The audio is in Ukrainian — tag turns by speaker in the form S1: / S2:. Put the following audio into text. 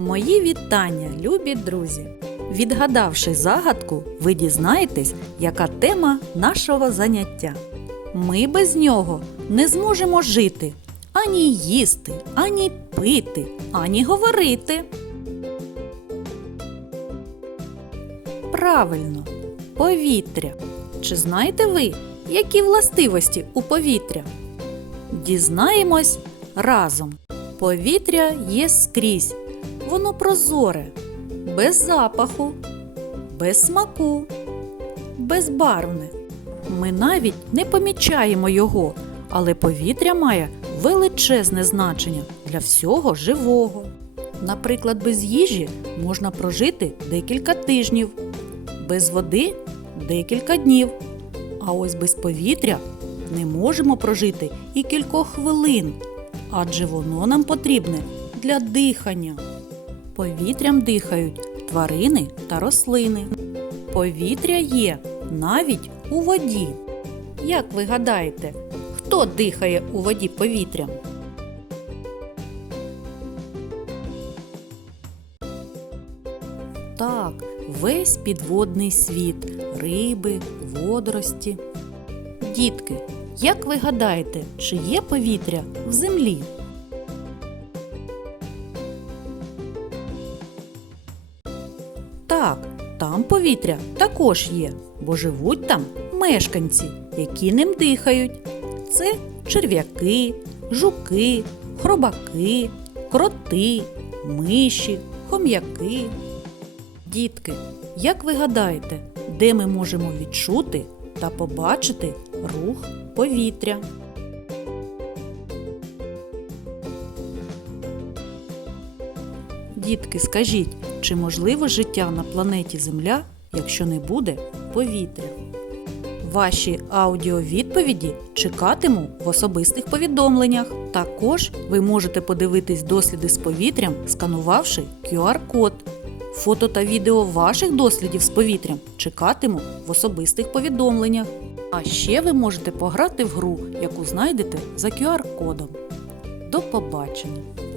S1: Мої вітання, любі друзі! Відгадавши загадку, ви дізнаєтесь, яка тема нашого заняття. Ми без нього не зможемо жити, ані їсти, ані пити, ані говорити. Правильно, повітря. Чи знаєте ви, які властивості у повітря? Дізнаємось разом. Повітря є скрізь. Воно прозоре, без запаху, без смаку, безбарвне. Ми навіть не помічаємо його, але повітря має величезне значення для всього живого. Наприклад, без їжі можна прожити декілька тижнів, без води декілька днів. А ось без повітря не можемо прожити і кількох хвилин, адже воно нам потрібне для дихання. Повітрям дихають тварини та рослини. Повітря є навіть у воді. Як ви гадаєте, хто дихає у воді повітрям? Так, весь підводний світ, риби, водорості. Дітки, як ви гадаєте, чи є повітря в землі? Так, там повітря також є, бо живуть там мешканці, які ним дихають. Це черв'яки, жуки, хробаки, кроти, миші, хом'яки. Дітки, як ви гадаєте, де ми можемо відчути та побачити рух повітря? Дітки, скажіть, чи можливо життя на планеті Земля, якщо не буде повітря? Ваші аудіовідповіді чекатиму в особистих повідомленнях. Також ви можете подивитись досліди з повітрям, сканувавши QR-код. Фото та відео ваших дослідів з повітрям чекатиму в особистих повідомленнях. А ще ви можете пограти в гру, яку знайдете за QR-кодом. До побачення!